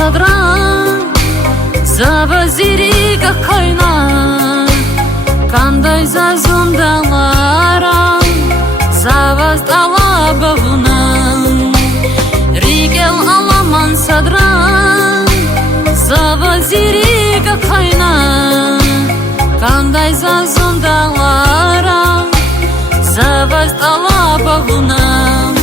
sadraн zavaziriga kaynar kanday zazundalara zavaz alabavunam rigel alaman sadran zavaziriga kaynar kanday zazundalara zavaz alabavunam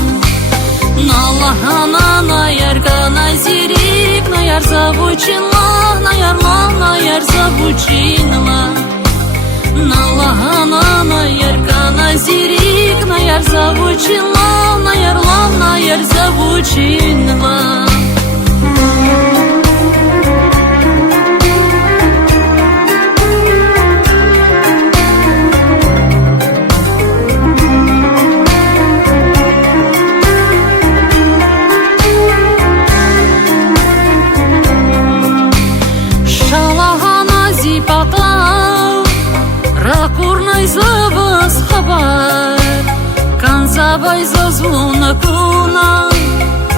Налахана наярка назирик наяр завучинла наяр завучинла Налахана наярка назирик наяр завучинла наяр завучинла Ракурнай заваз хабар Канзавай зазвуна куна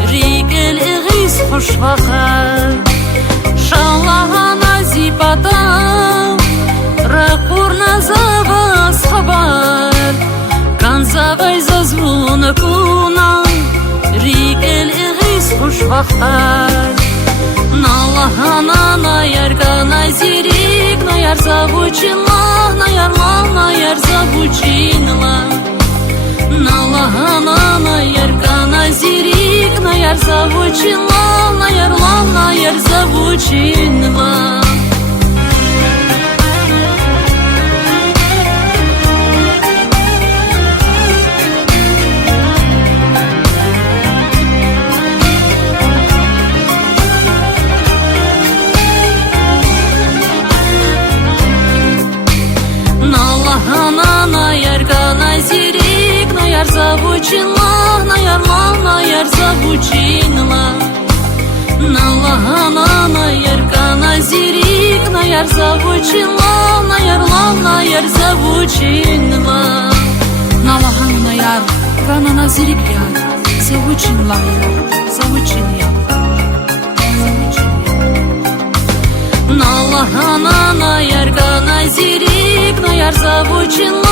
Ригел игис хушвахар Шалахана зипата Ракурна заваз хабар Канзавай зазвуна куна Ригел игис хушвахар Налахана наярка назирик наяр завучинла наяр завучинла Налахана наярка назирик наяр завучинла наяр завучинла Наярка назирик наяр завучинла наяр завучинла Налахана наярка назирик наяр завучинла наяр завучинла Налахана наярка назирик яр завучинла Налахана наярка назирик наяр завучинла